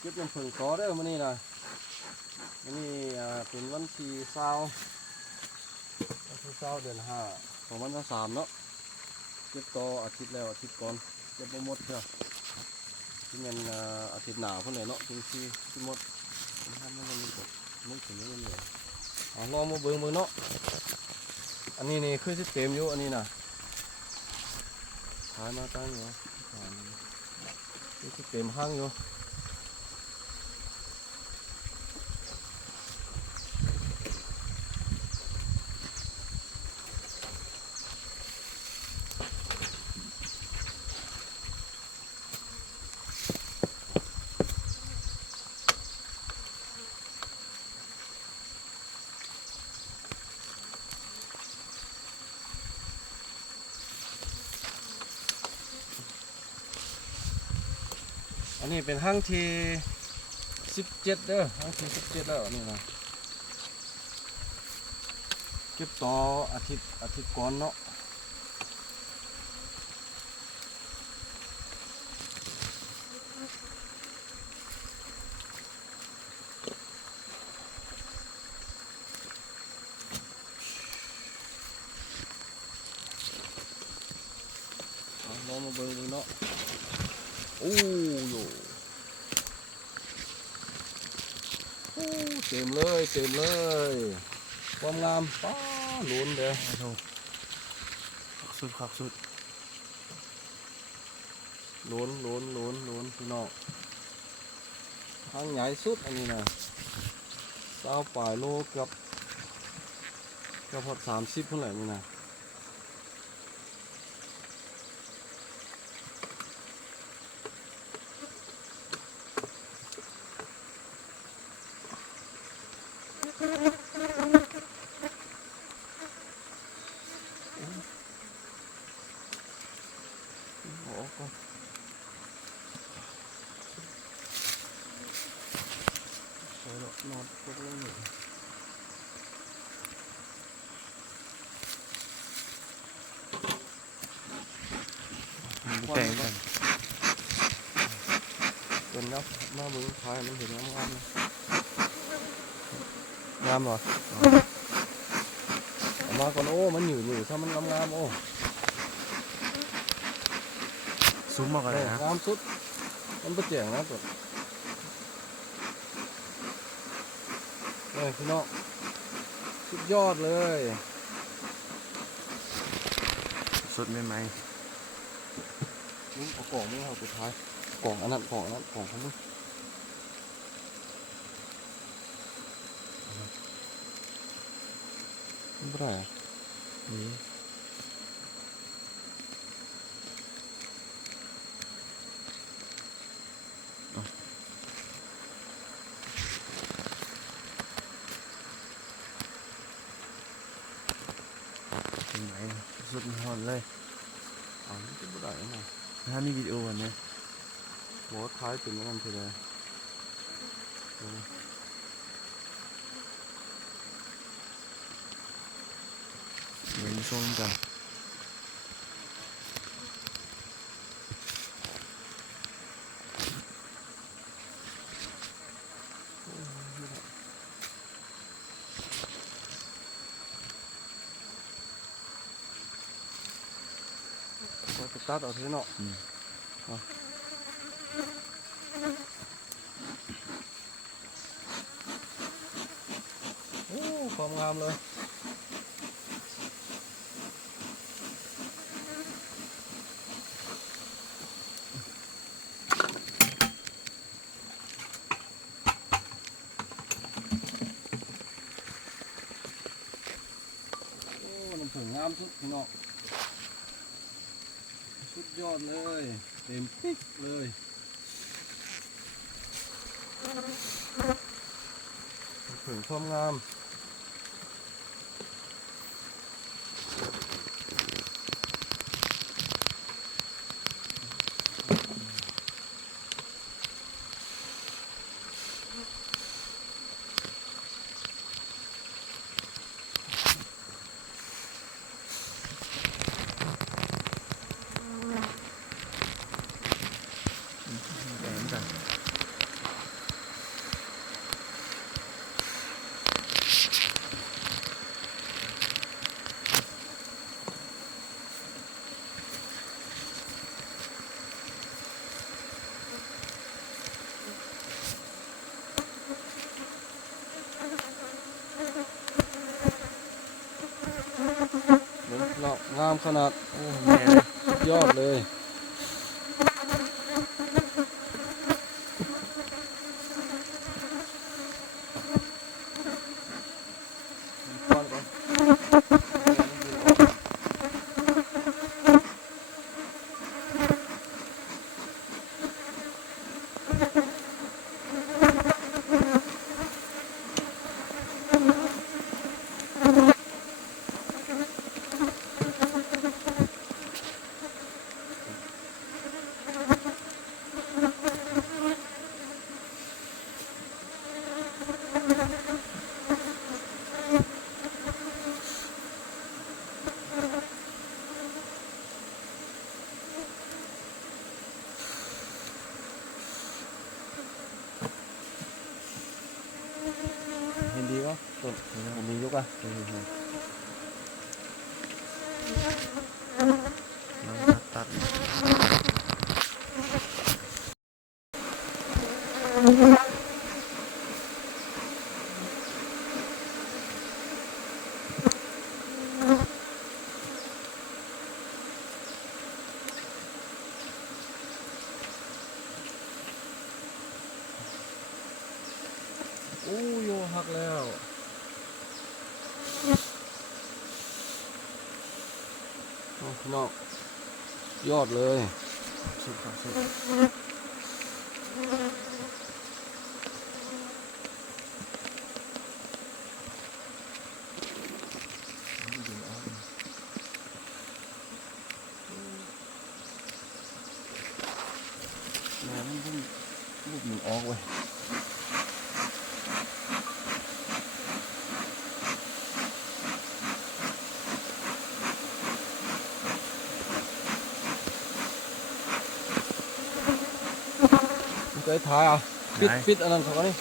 เก็บยังเพิ่งต่อได้อมื้อนี้นะมื้อนี้เป็นวันที่20เดือน5 2023เนาะเก็บต่ออาทิตย์แล้วอาทิตย์ก่อนเก็บบ่หมดเถอะที่มันอาทิตย์หน้าพุ่นแหละเนาะถึงสิหมดทำให้มันมีกดมึงถึงนี่มันเลยลองมาเบิ่งมือเนาะอันนี้นี่คือสิเต็มอยู่อันนี้นะขายมาตั้งอยู่นี่สิเต็มห้างอยู่อันนี้เป็นห้างที่17เด้อห้างที่17แล้วนี่นะเก็บต่ออาทิตย์ก่อนเนาะลองมาเบิ่งดูเนาะโอ้โยเต็มเลยความงามป้าล้นเด้อสุดครับสุดล้นพี่น้องทางใหญ่สุดอันนี้นะ20 ปลายโลกับพอ30เท่าไหร่นี่นะนอนตกลงอยู่แต่งกันเป็นนับมาเบิ้งพายมันเห็นงามงามหรอมาก่อนโอ้มันหยู่ถ้ามันงามโอ้ซุ้มมากเลยนะงามสุดมันเป็นเจ๋งนะตัวพี่น้องสุดยอดเลยสุดไหมเอากล่องไม่เอาสุดท้ายกล่องอันนั้นของเขาไม่ได้นี่ไหนสุดหอนเลยอ๋อนี่ก็ไม่ได้นะถ้ามีวิดีโออันนี้บอกว่าท้ายเป็นยังไงเลยเดี๋ยวชมกันก็ตัดเอาทีเนาะโอ้ความงามเลยโอ้น้ำผึ้งงามสุดพี่น้องสุดยอดเลยเต็มปิ๊กเลยผึ่งความงาม ขนาด โอ้แม่เลย สุดยอดเลยป้อนก่อนเห็นดีวะต้นผมมียุกอ่ะ น้องตัดโอ้โยหักแล้ว เอาพี่น้องยอดเลย สุดครับสุดแม่มันเพิ่งลูกหนึ่งออกเว้ยมันเคยถ่ายอ่ะปิดอันนั้นเขาก็นี่